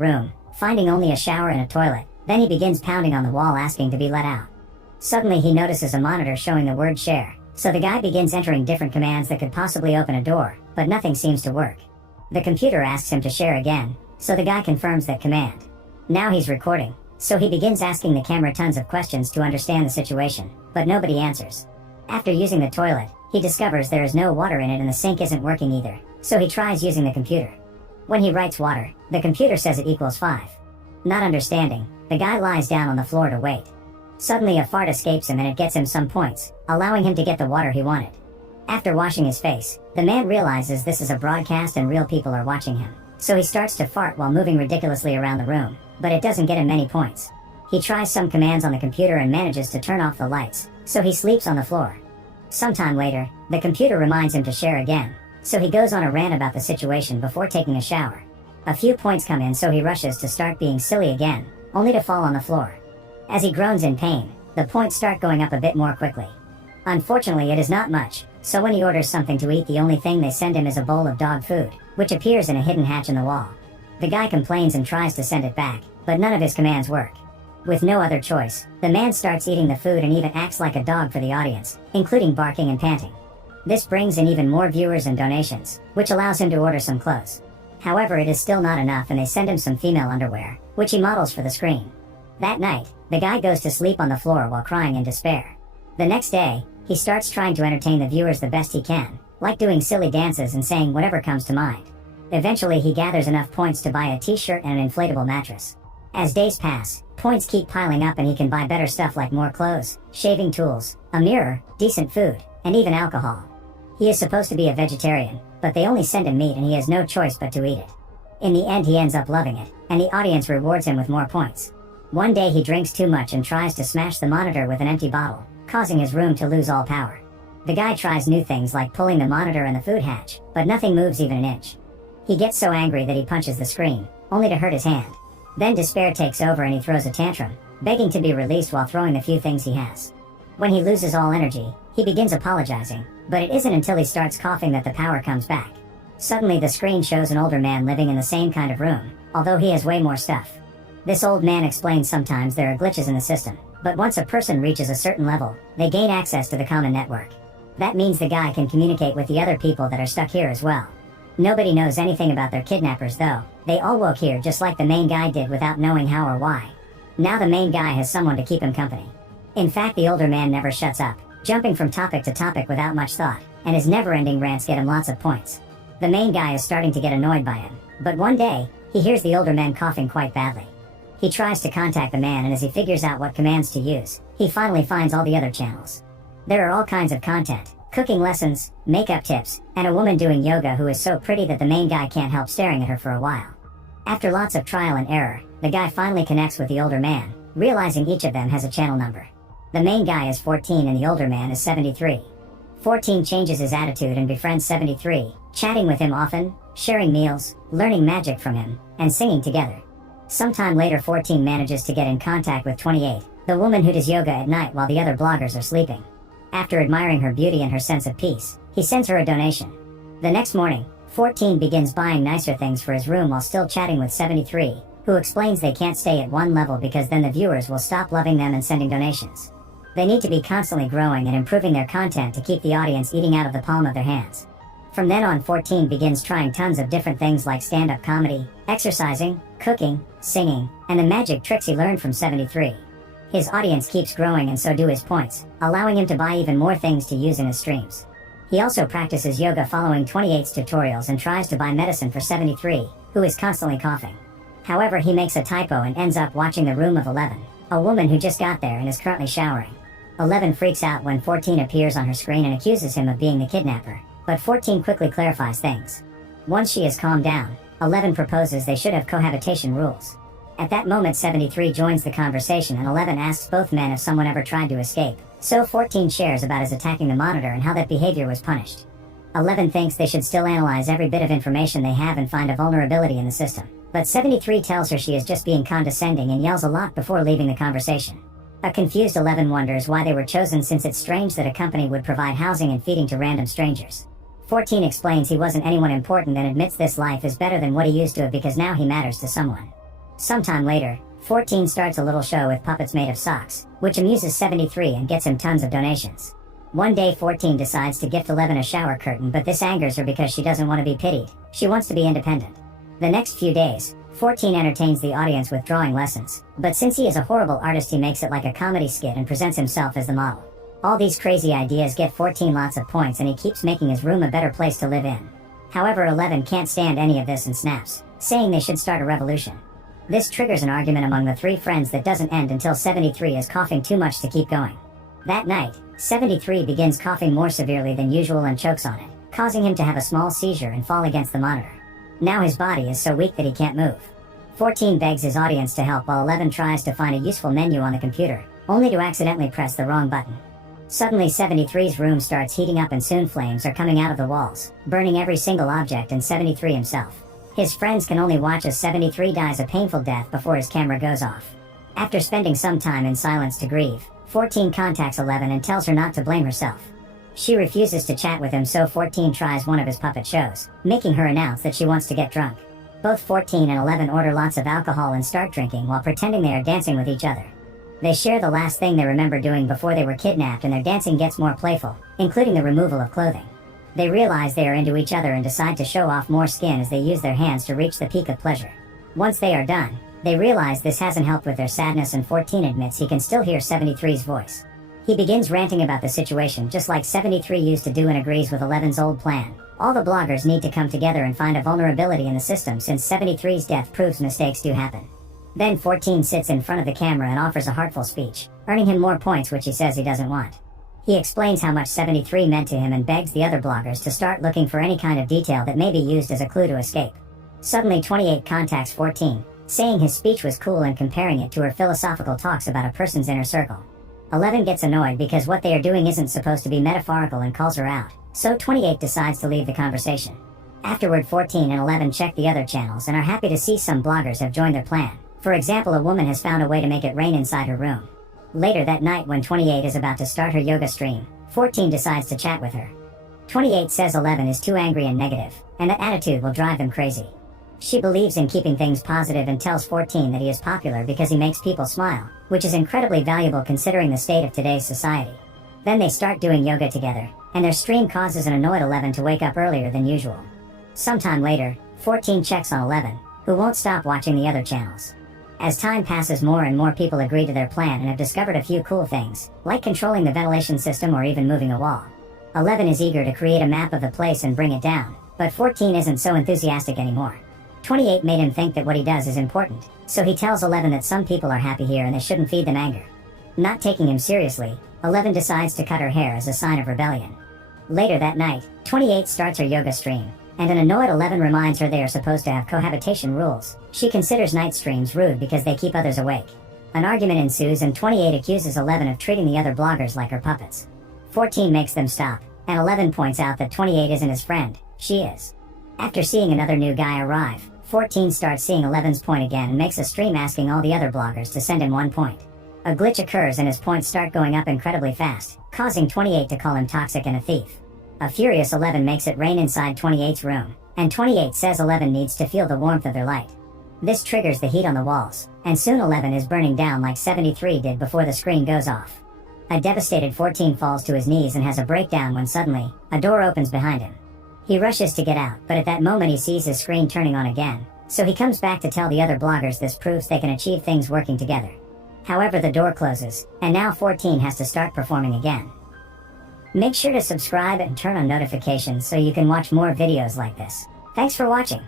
room, finding only a shower and a toilet. Then he begins pounding on the wall asking to be let out. Suddenly he notices a monitor showing the word share, so the guy begins entering different commands that could possibly open a door, but nothing seems to work. The computer asks him to share again, so the guy confirms that command. Now he's recording, so he begins asking the camera tons of questions to understand the situation, but nobody answers. After using the toilet, he discovers there is no water in it and the sink isn't working either, so he tries using the computer. When he writes water, the computer says it equals 5. Not understanding, the guy lies down on the floor to wait. Suddenly a fart escapes him and it gets him some points, allowing him to get the water he wanted. After washing his face, the man realizes this is a broadcast and real people are watching him, so he starts to fart while moving ridiculously around the room, but it doesn't get him many points. He tries some commands on the computer and manages to turn off the lights, so he sleeps on the floor. Sometime later, the computer reminds him to share again, so he goes on a rant about the situation before taking a shower. A few points come in, so he rushes to start being silly again, only to fall on the floor. As he groans in pain, the points start going up a bit more quickly. Unfortunately, it is not much, so when he orders something to eat, the only thing they send him is a bowl of dog food, which appears in a hidden hatch in the wall. The guy complains and tries to send it back, but none of his commands work. With no other choice, the man starts eating the food and even acts like a dog for the audience, including barking and panting. This brings in even more viewers and donations, which allows him to order some clothes. However, it is still not enough and they send him some female underwear, which he models for the screen. That night, the guy goes to sleep on the floor while crying in despair. The next day, he starts trying to entertain the viewers the best he can, like doing silly dances and saying whatever comes to mind. Eventually he gathers enough points to buy a t-shirt and an inflatable mattress. As days pass, points keep piling up and he can buy better stuff like more clothes, shaving tools, a mirror, decent food, and even alcohol. He is supposed to be a vegetarian, but they only send him meat and he has no choice but to eat it. In the end he ends up loving it, and the audience rewards him with more points. One day he drinks too much and tries to smash the monitor with an empty bottle, causing his room to lose all power. The guy tries new things like pulling the monitor and the food hatch, but nothing moves even an inch. He gets so angry that he punches the screen, only to hurt his hand. Then despair takes over and he throws a tantrum, begging to be released while throwing the few things he has. When he loses all energy, he begins apologizing, but it isn't until he starts coughing that the power comes back. Suddenly the screen shows an older man living in the same kind of room, although he has way more stuff. This old man explains sometimes there are glitches in the system, but once a person reaches a certain level, they gain access to the common network. That means the guy can communicate with the other people that are stuck here as well. Nobody knows anything about their kidnappers though, they all woke here just like the main guy did without knowing how or why. Now the main guy has someone to keep him company. In fact, the older man never shuts up, jumping from topic to topic without much thought, and his never-ending rants get him lots of points. The main guy is starting to get annoyed by him, but one day, he hears the older man coughing quite badly. He tries to contact the man, and as he figures out what commands to use, he finally finds all the other channels. There are all kinds of content, cooking lessons, makeup tips, and a woman doing yoga who is so pretty that the main guy can't help staring at her for a while. After lots of trial and error, the guy finally connects with the older man, realizing each of them has a channel number. The main guy is 14 and the older man is 73. 14 changes his attitude and befriends 73, chatting with him often, sharing meals, learning magic from him, and singing together. Sometime later 14 manages to get in contact with 28, the woman who does yoga at night while the other bloggers are sleeping. After admiring her beauty and her sense of peace, he sends her a donation. The next morning, 14 begins buying nicer things for his room while still chatting with 73, who explains they can't stay at one level because then the viewers will stop loving them and sending donations. They need to be constantly growing and improving their content to keep the audience eating out of the palm of their hands. From then on 14 begins trying tons of different things like stand-up comedy, exercising, cooking, singing, and the magic tricks he learned from 73. His audience keeps growing and so do his points, allowing him to buy even more things to use in his streams. He also practices yoga following 28's tutorials and tries to buy medicine for 73, who is constantly coughing. However, he makes a typo and ends up watching the room of 11, a woman who just got there and is currently showering. 11 freaks out when 14 appears on her screen and accuses him of being the kidnapper, but 14 quickly clarifies things. Once she is calmed down, 11 proposes they should have cohabitation rules. At that moment 73 joins the conversation and 11 asks both men if someone ever tried to escape, so 14 shares about his attacking the monitor and how that behavior was punished. 11 thinks they should still analyze every bit of information they have and find a vulnerability in the system, but 73 tells her she is just being condescending and yells a lot before leaving the conversation. A confused 11 wonders why they were chosen since it's strange that a company would provide housing and feeding to random strangers. 14 explains he wasn't anyone important and admits this life is better than what he used to have because now he matters to someone. Sometime later, 14 starts a little show with puppets made of socks, which amuses 73 and gets him tons of donations. One day 14 decides to gift 11 a shower curtain, but this angers her because she doesn't want to be pitied. She wants to be independent. The next few days, 14 entertains the audience with drawing lessons, but since he is a horrible artist he makes it like a comedy skit and presents himself as the model. All these crazy ideas get 14 lots of points and he keeps making his room a better place to live in. However, 11 can't stand any of this and snaps, saying they should start a revolution. This triggers an argument among the three friends that doesn't end until 73 is coughing too much to keep going. That night, 73 begins coughing more severely than usual and chokes on it, causing him to have a small seizure and fall against the monitor. Now his body is so weak that he can't move. 14 begs his audience to help while 11 tries to find a useful menu on the computer, only to accidentally press the wrong button. Suddenly 73's room starts heating up and soon flames are coming out of the walls, burning every single object and 73 himself. His friends can only watch as 73 dies a painful death before his camera goes off. After spending some time in silence to grieve, 14 contacts 11 and tells her not to blame herself. She refuses to chat with him, so 14 tries one of his puppet shows, making her announce that she wants to get drunk. Both 14 and 11 order lots of alcohol and start drinking while pretending they are dancing with each other. They share the last thing they remember doing before they were kidnapped and their dancing gets more playful, including the removal of clothing. They realize they are into each other and decide to show off more skin as they use their hands to reach the peak of pleasure. Once they are done, they realize this hasn't helped with their sadness and 14 admits he can still hear 73's voice. He begins ranting about the situation just like 73 used to do and agrees with 11's old plan. All the bloggers need to come together and find a vulnerability in the system since 73's death proves mistakes do happen. Then 14 sits in front of the camera and offers a heartful speech, earning him more points which he says he doesn't want. He explains how much 73 meant to him and begs the other bloggers to start looking for any kind of detail that may be used as a clue to escape. Suddenly 28 contacts 14, saying his speech was cool and comparing it to her philosophical talks about a person's inner circle. 11 gets annoyed because what they are doing isn't supposed to be metaphorical and calls her out, so 28 decides to leave the conversation. Afterward 14 and 11 check the other channels and are happy to see some bloggers have joined their plan. For example, a woman has found a way to make it rain inside her room. Later that night when 28 is about to start her yoga stream, 14 decides to chat with her. 28 says 11 is too angry and negative, and that attitude will drive them crazy. She believes in keeping things positive and tells 14 that he is popular because he makes people smile, which is incredibly valuable considering the state of today's society. Then they start doing yoga together, and their stream causes an annoyed 11 to wake up earlier than usual. Sometime later, 14 checks on 11, who won't stop watching the other channels. As time passes, more and more people agree to their plan and have discovered a few cool things, like controlling the ventilation system or even moving a wall. 11 is eager to create a map of the place and bring it down, but 14 isn't so enthusiastic anymore. 28 made him think that what he does is important, so he tells 11 that some people are happy here and they shouldn't feed them anger. Not taking him seriously, 11 decides to cut her hair as a sign of rebellion. Later that night, 28 starts her yoga stream, and an annoyed 11 reminds her they are supposed to have cohabitation rules. She considers night streams rude because they keep others awake. An argument ensues and 28 accuses 11 of treating the other bloggers like her puppets. 14 makes them stop, and 11 points out that 28 isn't his friend, she is. After seeing another new guy arrive, 14 starts seeing 11's point again and makes a stream asking all the other bloggers to send him 1 point. A glitch occurs and his points start going up incredibly fast, causing 28 to call him toxic and a thief. A furious 11 makes it rain inside 28's room, and 28 says 11 needs to feel the warmth of their light. This triggers the heat on the walls, and soon 11 is burning down like 73 did before the screen goes off. A devastated 14 falls to his knees and has a breakdown when suddenly, a door opens behind him. He rushes to get out, but at that moment he sees his screen turning on again, so he comes back to tell the other bloggers this proves they can achieve things working together. However, the door closes, and now 14 has to start performing again. Make sure to subscribe and turn on notifications so you can watch more videos like this. Thanks for watching.